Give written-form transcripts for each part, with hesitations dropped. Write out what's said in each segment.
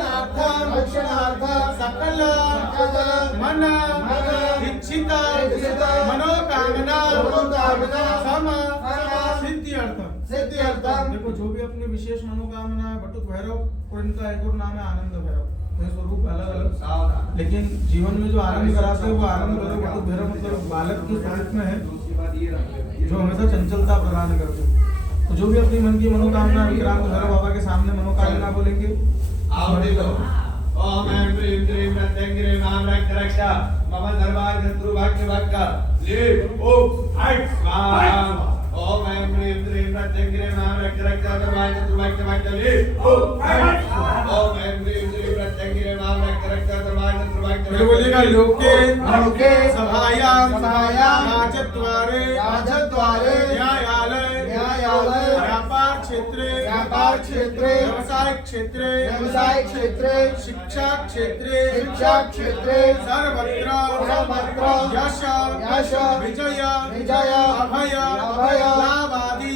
रक्षणार्थम सकल मन इच्छित मनोकामना सम सिद्ध्यर्थम। देखो जो भी अपनी विशेष मनोकामना है, बटुक भैरव और इनका एक और नाम है आनंद भैरव, ये स्वरूप अलग अलग, लेकिन जीवन में जो आनंद कराते हैं वो आनंद भैरव बटुक भैरव मतलब बालक के स्वरूप में है, जो हमेशा चंचलता प्रदान करते हैं। तो जो भी अपनी मन की मनोकामना विक्रांत भैरव बाबा के सामने मनोकामना बोलेंगे। ओम ऐं ह्रीं क्लीं प्रत्यंगिरे मां रक्षा मम दरबार शत्रु भाग्य भाग्य ले ओम ऐं स्वाहा। ओम ऐं ह्रीं क्लीं प्रत्यंगिरे मां रक्षा दरबार शत्रु भाग्य भाग्य ले ओम ऐं स्वाहा। ओम ऐं ह्रीं क्लीं प्रत्यंगिरे मां रक्षा दरबार शत्रु भाग्य भाग्य। बोलिएगा लोके लोके सभायाम सभायाम राजद्वारे न्यायालय व्यापार क्षेत्रे व्यवसाय क्षेत्रे शिक्षा क्षेत्रे सर्वत्र यश विजय अभय लाभादि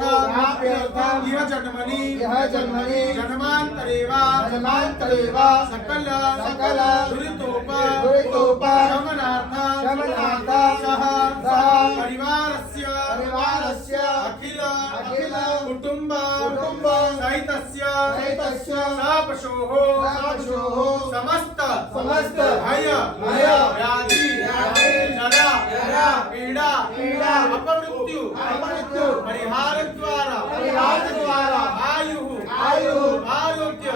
प्राप्त्यर्थम यह जन्मनि जन्मांतरेवा सकल दुरितोपा शमनार्थम सह परिवारस्य अखिल कुटुंब सहितस्य सापशोः समस्त भय व्याधि जरा पीड़ा अपमृत्यु परिहार द्वारा आयु आरोग्य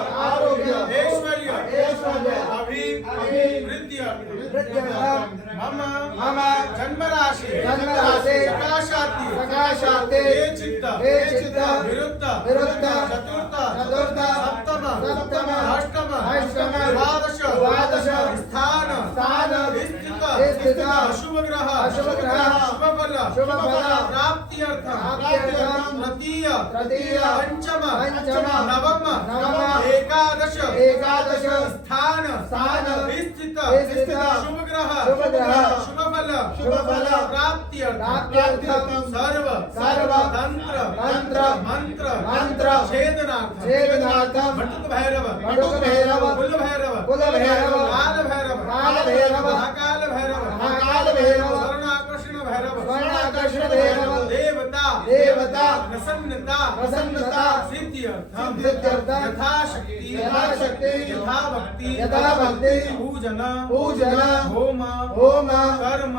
ऐश्वर्य अभिवृद्धि मम जन्मराशि सकाशाते हे चित्त विरुद्ध चतुर्थ सप्तम अष्टम द्वादश स्थान स्थित अशुभ ग्रह शुभ फल प्राप्त्यर्थम तृतीय पंचम नवम एकादश स्थान स्थित शुभ ग्रह शुभ फल प्राप्त्यर्थम सर्व तंत्र मंत्र छेदनार्थम बटुक भैरव कुल भैरव काल भैरव महाकाल भैरव स्वर्ण भैरव देवता प्रसन्नता सिद्ध्यर्थम यथाशक्ति यथा भक्ति पूजन होम कर्म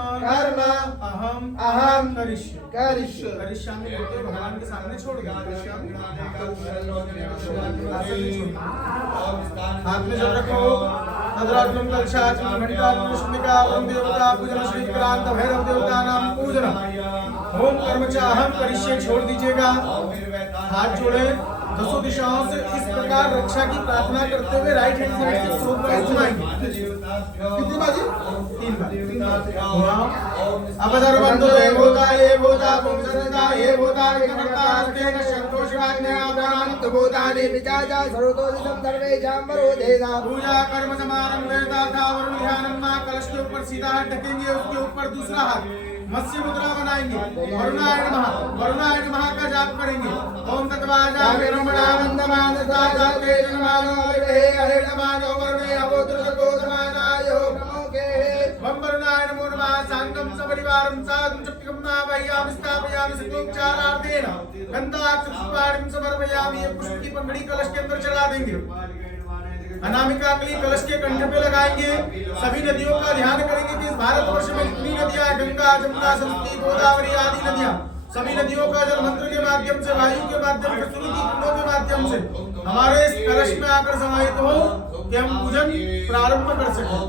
अहम करिष्यामि बोलते भगवान के सामने छोड़ गया। हाथ में जल रखो तद्रात्मं कलशात्मं घंटात्मं स्मृतिका ओम देवता पूजन श्री विक्रांत भैरव देवता नाम पूजन होम कर्म च अहम करिष्ये छोड़ दीजिएगा। हाथ जोड़े दसों दिशाओं से इस प्रकार रक्षा की प्रार्थना करते हुए राइट हैंड साइड से सोच पर घुमाएंगे। कितनी बाजी? 3 बार। अब धर्मंतो ये भूता पुंसरता ये भूता विकर्ता अस्तेन संतोषवान्य आदानंत भूतानि विचाजा सर्वतोदिशं सर्वेषां वरोधेना। पूजा कर्म समारंभे तथा वरुण ध्यानं मां कलश के ऊपर सीधा हाथ ढकेंगे, उसके ऊपर दूसरा हाथ मत्स्य मुद्रा बनाएंगे, वरुणाय नमः का जाप करेंगे। ओम तत्वाजा विरमणानंदमानसा जाते नमानो हरे हरे नमानो वरुणे अवोत्र सकोदमानायो नमो के वम वरुणाय नमो नमः सांगम सपरिवारं साधुं चप्पिकं नावयामि स्थापयामि सत्योपचारार्थेन गंधाक्षपुष्पाणिं समर्पयामि। ये पुष्प की पंखड़ी कलश के अंदर चला देंगे, अनामिका कली कलश के कंठ पे लगाएंगे। सभी नदियों का ध्यान करेंगे कि इस भारतवर्ष में जितनी नदियां हैं, गंगा जमुना सरस्वती गोदावरी आदि नदियां, सभी नदियों का जल मंत्र के माध्यम से वायु के माध्यम से श्रुति कुंडों के माध्यम से हमारे इस कलश में आकर समाहित हो कि हम पूजन प्रारंभ कर सकें।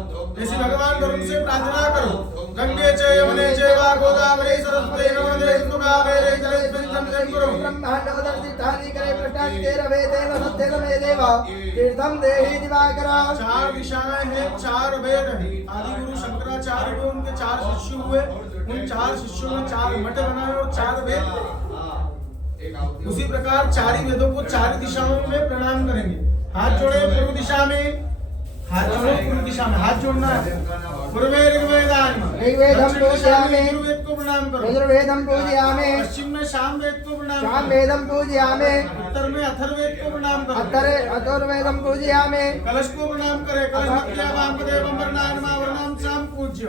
इसी भगवान वरुण से प्रार्थना करो। गंगे च यमुने चैव गोदावरी सरस्वती नर्मदे सिंधु कावेरी जलेस्मिन् करो। ब्रह्मांडोदर्शितानि करे प्रष्टानि रवे देव सत्येन मे देव तीर्थम देहि दिवाकर। 4 दिशाएं हैं, 4 वेद हैं। आदि गुरु शंकराचार्य को उनके 4 शिष्य हुए, उन 4 शिष्यों ने 4 मठ बनाए और 4 वेद। उसी प्रकार 4 ही वेदों को 4 दिशाओं में प्रणाम करेंगे। हाथ जोड़े पूर्व दिशा में, हाथ जोड़ो पूर्व दिशा में, हाथ जोड़ना है। पूर्वे ऋग्वेदान ऋग्वेदं पूजयामि यजुर्वेद को प्रणाम करो यजुर्वेदं पूजयामि पश्चिम में सामवेद को प्रणाम करो सामवेदं पूजयामि उत्तर में अथर्ववेद को प्रणाम करो अथर्ववेदं पूजयामि कलश को प्रणाम करे कलश मध्य वामदेवं वर्णान्मा वर्णाम शाम पूज्य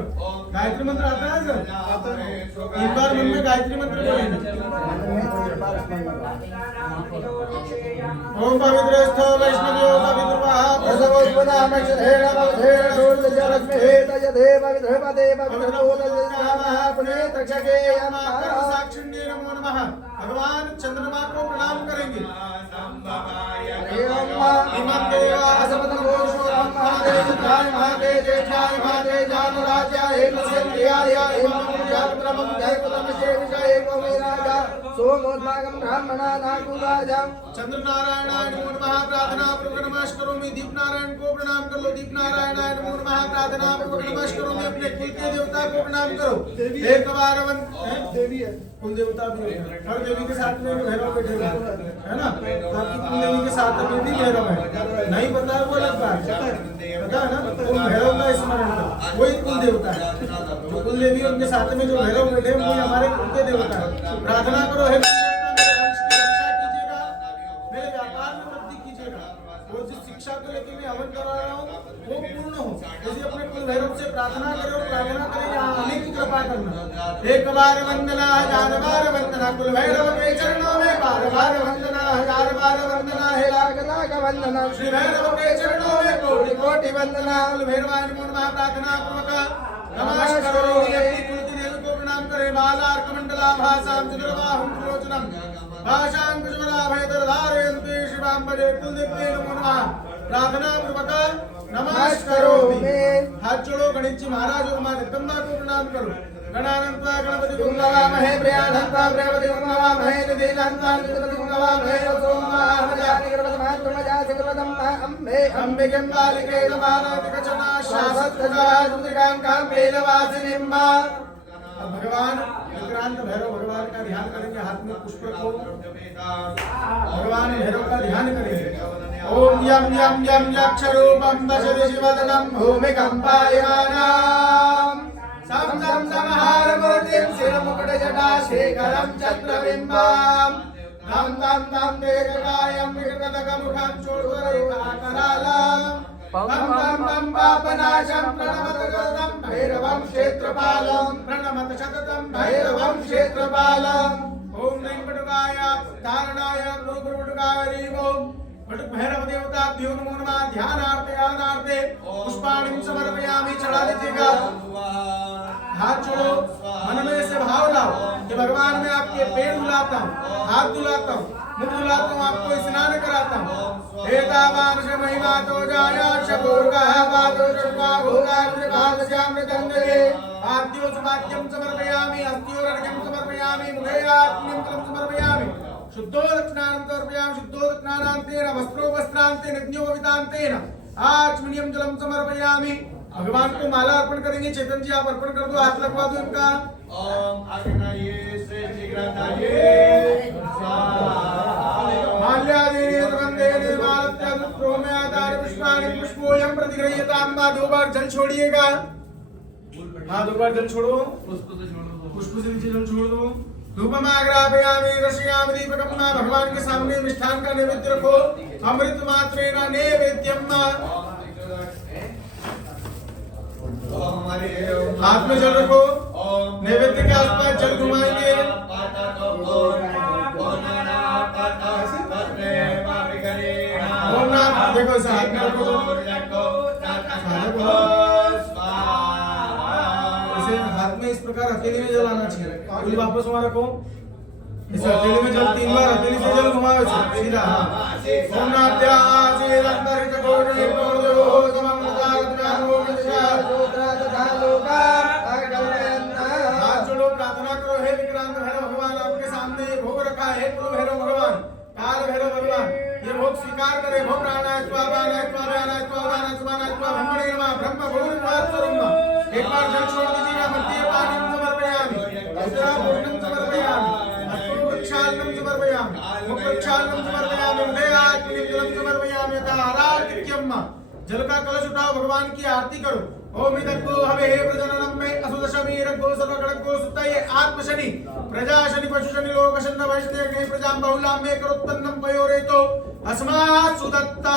गायत्री मंत्र आता है सर तीन बार मन में गायत्री मंत्र बोलेंगे ओम पवित्रस्थो वैष्णवो पवित्रवाह प्रसवोत्पदामक्षधेन भवधेन सूर्यजलस्मिहेत यदेव विधर्मदेव विधर्मोदयस्यामः पुनीतक्षके यमः साक्षिण्ये नमो नमः भगवान चंद्रमा को प्रणाम करेंगे इमं देवासमतमोषोरं महादेवाय महादेजाय महादेजानुराज्याय हेमसेन्द्रियाय इमं जातप्रमं जयपुरं शेषाय गोविराजा सोमोद्भागं ब्राह्मणा नाकुराजा चंद्र नारायणाय नमो नमः प्रार्थना पूर्वक नमस्कारोमि दीप नारायण को प्रणाम कर लो दीप नारायणाय नमो नमः प्रार्थना पूर्वक नमस्कारोमि अपने कुल के देवता को प्रणाम करो एक बार देवी है कुल देवता भी है हर देवी के साथ में भैरव बैठे है ना आपकी कुल देवी के साथ में भी भैरव है नहीं पता है वो अलग बात पता है ना उन भैरव का स्मरण करो वही कुल देवता है जो कुल देवी उनके साथ में जो भैरव बैठे वो हमारे कुल के देवता है प्रार्थना करो हे मेरे व्यापार में वृद्धि कीजिएगा वो जिस शिक्षा को लेकर मैं हवन करा रहा हूँ वो पूर्ण हो जैसे अपने कुल भैरव से प्रार्थना करो प्रार्थना करें यहाँ आने की कृपा करना एक बार वंदना हजार बार वंदना कुल भैरव के चरणों में बार बार वंदना हजार बार वंदना हे लाख लाख वंदना श्री भैरव के चरणों में कोटि कोटि वंदना कुल भैरवाय नमो नमः प्रार्थना पूर्वक नमस्कार अपनी कुल की देवी को प्रणाम करें बालार्क मंडला भासाम चंद्रबाहुं त्रिलोचनम भाषांकुशवराभयधरधारयन्ते शिवां भजे कुलदेव्यै नमो नमः प्रार्थना पूर्वक नमस्कारोमि हाथ जोड़ो गणेश जी महाराज और मां जगदम्बा को प्रणाम करो गणानंत्वा गणपति गुंगवामहे प्रियानंत्वा प्रियपति गुंगवामहे निधिनंत्वा निधिपति गुंगवामहे सोमवाहमजानि गणपतमहात्मजासि गणपतम् अम्बे अम्बिकें बालिके नमानाति कचना शासत्कजादुतिकाङ्कां वेदवासिनीं मा भगवान विक्रांत भैरव भगवान का ध्यान करेंगे हाथ में पुष्प रखो भगवान भैरव का ध्यान करेंगे ओम यम यम यम यक्षरूपम दशदि शिवदनं भूमिकम्पायमानां सं सं संहारमूर्तिं शिरमुकुटजटा शेखरं चन्द्रबिम्बं तं तं तं दीर्घकायं विकृतकमुखं चूडुरेखाकरालं पं पं पं पापनाशं प्रणमतगतं भैरवं क्षेत्रपालं प्रणमत शततं भैरवं क्षेत्रपालं ओम वेंकटकाय धारणाय गुरुगुरुकाय ह्रीं ओम वटुक भैरव देवताभ्यो नमो नमः ध्यानार्थे आनार्थे पुष्पाणिं समर्पयामि चढ़ा दीजिएगा हाथ जोड़ो मन में से भाव लाओ कि भगवान मैं आपके पैर धुलाता हूँ हाथ धुलाता हूँ मुख धुलाता हूँ आपको स्नान कराता हूँ एतावान से महिमा तो जाया शबुर्गा बादो चुका भोगा कृपादजामृतं दे आद्योच वाक्यं समर्पयामि अस्त्योरर्घ्यं समर्पयामि मुखे आत्म्यं समर्पयामि शुद्धोदक्षिणां समर्पयामि शुद्धोदक्षिणान्तेन वस्त्रोपस्त्रान्तेन यज्ञोपवीतान्तेन आचमनीयं जलं समर्पयामि भगवान को माला अर्पण करेंगे चेतन जी आप अर्पण कर दो हाथ लगवा दो इनका ओम अग्नये श्रेष्ठिग्रताये माल्यादेने वंदे निर्माल्यप्रोमयादार पुष्पाणि पुष्पोयं प्रतिगृह्यतां मा दो बार जल छोड़िएगा हाँ दो बार जल छोड़ो पुष्प से नीचे जल छोड़ दो धूपमाग्रापयामि रसयामि दीपकं मा भगवान के सामने मिष्ठान का नैवेद्य रखो अमृत मात्रेण नैवेद्यं मा हाथ में जल रखो नैवेद्य के आसपास जल घुमाएंगे ओम नाम देखो इसे हाथ में रखो इसे हाथ में इस प्रकार हथेली में जल आना चाहिए फिर वापस वहां रखो इस हथेली में जल 3 बार हथेली से जल घुमाओ सीधा ओम नात्यासी रंतरित कोटि कोटो हाथ जोड़ो प्रार्थना करो हे विक्रांत भैरव भगवान आपके सामने ये भोग रखा है कुल भैरव भगवान काल भैरव भगवान ये भोग स्वीकार करे भोग प्राणाय स्वाहाय स्वाहाय स्वाहाय स्वाहाय ब्रह्मणे नमः ब्रह्म भूर्भुवः स्वरम् एक बार जल छोड़ दीजिएगा मध्य पानीं समर्पयामि दूसरा पूर्णं समर्पयामि अष्टोपक्षालनं समर्पयामि मुखक्षालनं समर्पयामि उदयाग्निं जलं समर्पयामि यथा आराधिक्यम् जल का कलश उठाओ भगवान की आरती करो ओम इदग्गो हवे प्रजननं मे असुदशमीरग्गो सर्वगणग्गो सुत्तये आत्मशनि प्रजाशनि पशुशनि लोकशन्न वैष्णवे प्रजां बहुलां मे करोत्पन्नं पयोरेतो अस्मात् सुदत्ता।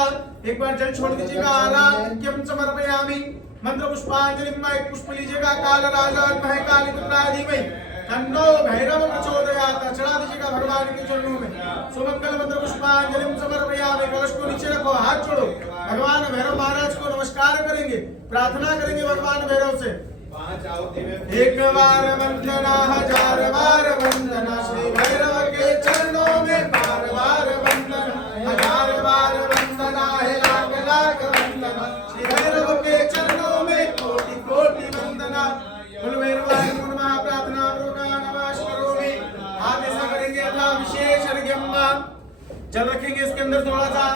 एक बार जल छोड़ दीजिएगा। आराध्यम समर्पयामि। मंत्र पुष्पांजलि में एक पुष्प लीजिएगा। काल राजा महे काली पुत्रादि में तन्नो भैरव प्रचोदयात्। चढ़ा दीजिएगा भगवान के चरणों में। सुमंगल मंत्र पुष्पांजलि समर्पयामि। कलश को नीचे रखो, हाथ जोड़ो। भगवान भैरव महाराज को नमस्कार करेंगे, प्रार्थना करेंगे भगवान भैरव से। एक बार वंदना, हजार बार वंदना, श्री भैरव के चरणों में बार बार वंदना, हजार बार वंदना है, लाख लाख वंदना, श्री भैरव के चरणों में कोटि कोटि वंदना। कुल भैरवाय नमः प्रार्थना पूर्वक नमस्कारोमि। हाथ ऐसा करेंगे अथवा विशेष अर्घ्यम। जल रखेंगे इसके अंदर थोड़ा सा।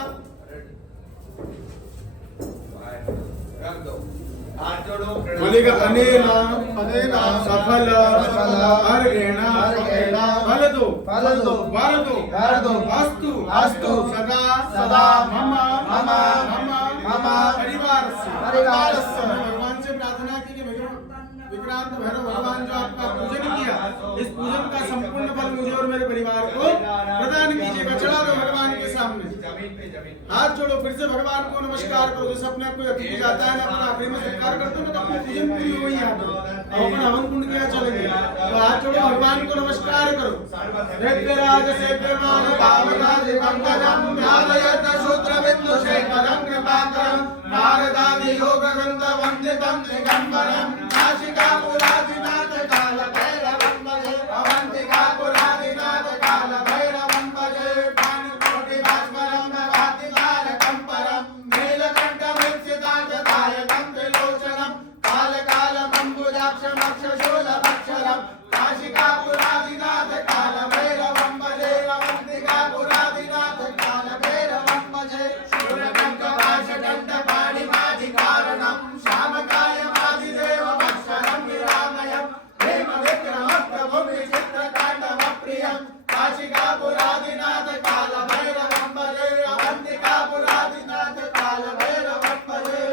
बोलेगा अनेना सफल अर्घेण फलदो वरदो अस्तु सदा मम परिवारस्य। भगवान से प्रार्थना की कि विक्रांत भैरव भगवान जो आपका पूजन किया, इस पूजन का संपूर्ण फल मुझे और मेरे परिवार को प्रदान कीजिएगा। चढ़ा दो भगवान के सामने, हाथ जोड़ो। फिर से भगवान को नमस्कार करो। जैसे अपने कोई अतिथि जाता है ना, अपना आखिरी में सत्कार करते हो ना, तो अपनी पूजन पूरी हो गई। अब अपन हवन कुंड के यहाँ चलेंगे, तो हाथ जोड़ो, भगवान को नमस्कार करो। दिव्यराज सेव्यमान भावराज पंकजं ध्यायत शूद्रबिंदु शेखरं कृपाकरं नारदादि योग ग्रंथ वंदितं दिगंबरं नासिकापुरादिनाथ काल भैरवं भजे। अवंतिकापुरादिनाथ काल भैरवं भजे। पाणिकोटि भास्करं भाति तारकं परं नीलकण्ठमृत्युदायकं त्रिलोचनं कालकालमम्बुजाक्षमक्षशूलभक्षरं नासिकापुरादिनाथ काल भैरवं भजे। अवंतिकापुरादिनाथ काल भैरवं भजे। शूलकण्ठपाशकण्ठपाणिमाधिकारणं श्यामकायमादिदेवमक्षरं विरामयं हेमविक्रमं प्रभुं विचित्रताण्डवप्रियं काशिकापुरादिनाथ काल भैरवं भजे। अवंतिकापुरादिनाथ काल भैरवं भजे।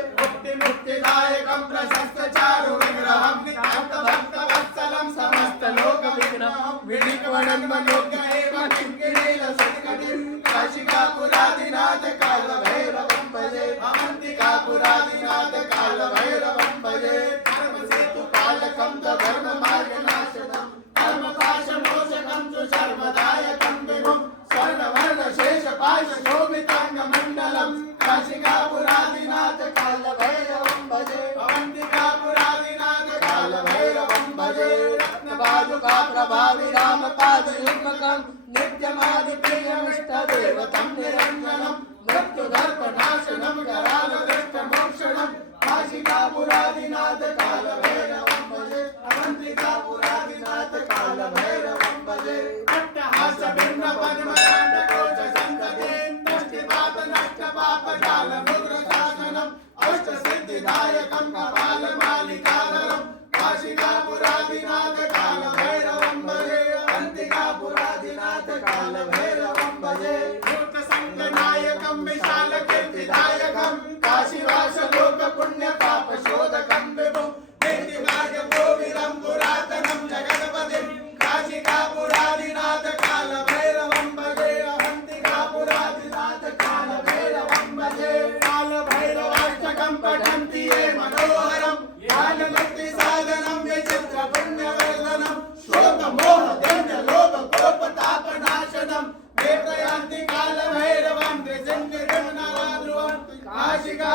मुक्तिदायकं प्रशस्तचारु विग्रहं नितान्तभक्तवत्सलं समस्तलोकविग्रहं विनिर्वणं मनोज्ञ एव किङ्किणीलसत्कटिं काशिकापुरादिनाथ काल भैरवं भजे। अवंतिकापुरादिनाथ काल भैरवं भजे। धर्मसेतुपालकं धर्ममार्गनाशनं धर्मपाशमोचकं च सर्वदायकं विभुं स्वर्णवर्णशेषपाशशोभिताङ्गमण्डलं काशिकापुरादिनाथ काल भैरवं भजे। अवंतिकापुरादिनाथ काल भैरवं भजे। रत्नपादुका प्रभावी रामपादयुग्मकं नित्यमादिप्रियमिष्टदेवतं निरञ्जनं मृत्युदर्पनाशनं करालदृष्टमोक्षणं काशिकापुरादिनाथ काल भैरवं भजे। अवंतिकापुरादिनाथ काल भैरवं भजे। अट्टहासभिन्नपद्मकाण्डकोशसन्ततेन दष्टिपातनष्टपापजालमुग्रशासनम् अष्टसिद्धिदायकं कपालमालिकाधरं काशिकापुरादिनाथ काल भैरवं भजे। अवंतिकापुरादिनाथ काल भैरवं भजे। भूतसङ्गनायकं विशालकीर्तिदायकं काशीवासलोकपुण्यपापशोधकं विभुं नीतिमार्गकोविदं पुरातनं जगत्पतिं काशिकापुरादिनाथ काल भैरवं भजे। अवंतिकापुरादिनाथ काल भैरवं भजे। काल भैरवाष्टकं पठन्ति ये मनोहरं ज्ञानमुक्तिसाधनं विचित्रपुण्यवर्धनं शोकमोहदण्ड